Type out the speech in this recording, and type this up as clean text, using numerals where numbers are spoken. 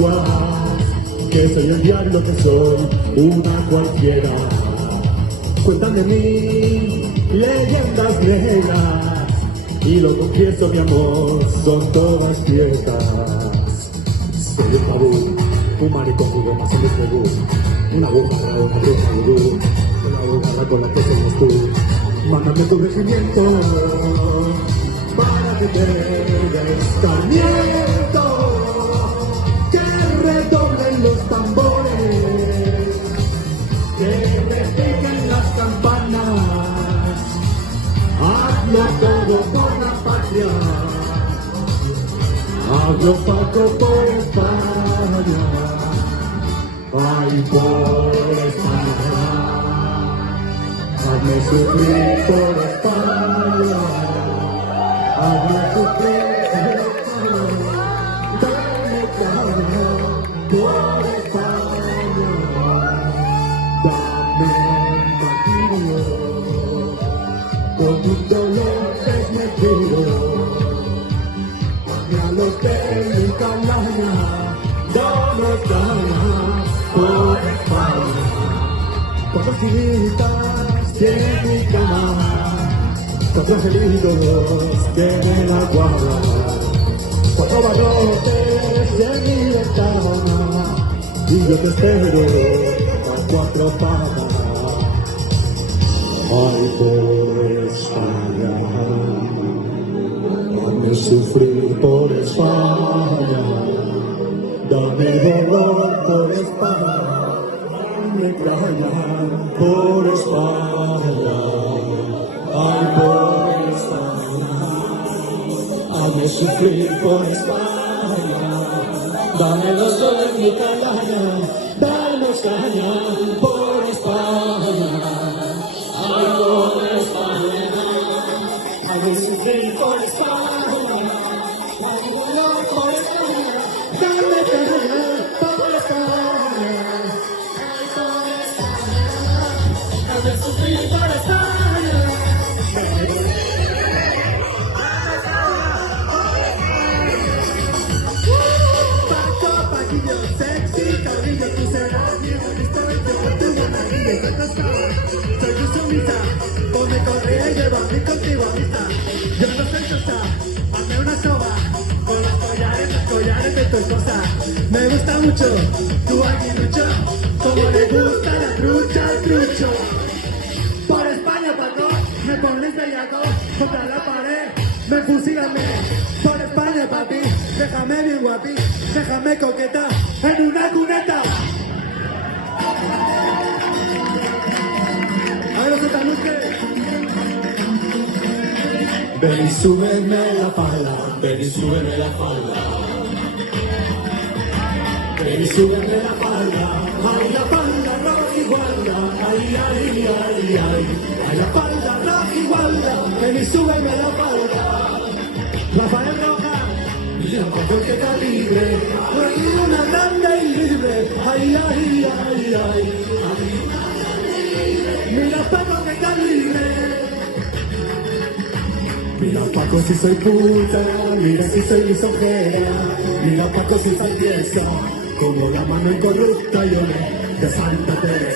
igual, que soy el diablo, que soy una cualquiera. Cuentan de mí leyendas negras, y lo confieso, mi amor, son todas ciertas. Soy un tabú, un maricón y demás en este bus, una aguja, una bruja vudú, una abogada con la que somos tú. Mándame tu regimiento para que te descarmiento, que redoblen los tambores, que repiquen las campanas. Hazlo todo por la patria, hablo Paco por España, ay por España. Hazme sufrir por España, hazme sufrir por España, dame un martirio, con tu dolor desmedido, hazme a los de mi calaña, dame caña por España. Cuatro civilitas tiene mi cama, cuatro angelitos tiene la guarda, cuatro barrotes de mi ventana, y yo te espero a cuatro patas. Ay, por España, hazme sufrir por España, dame dolor por España. Me callan por España, ay por España, hazme sufrir por España, dame los dolores mi calaña, danos caña por España, ay por España, hazme sufrir por España, dame dolor por España, dame caña por España. Sexy, cabrillo, tú serás mi egoísta, vente por tu guanadilla, ¿dónde estás? Soy tu sumisa, ponme correa y llévame contigo a misa. Yo no soy sosa, hazme una soba, con los collares de tu esposa. Me gusta mucho, tu aguilucho, como le gusta la trucha al trucho. Por España, patrón, me pones bellaco, contra la pared, me fusílame. Por España, papi, déjame bien guapi, déjame coqueta en una cuneta. A ver, los talusques. Ven y súbeme la falda, ven y súbeme la falda. Ven y súbeme la falda, ay la falda roja y guarda, ay, ay, ay, ay, ay la falda roja y guarda, ven y súbeme la falda. La falda roja, mira por qué calibre, hay una grande y libre, ay, ay, ay, ay, ay. Mira Paco que calibre. Mira Paco si soy puta, mira si soy lisonjera, mira Paco si soy tieso, como la mano incorrupta yo me desántate.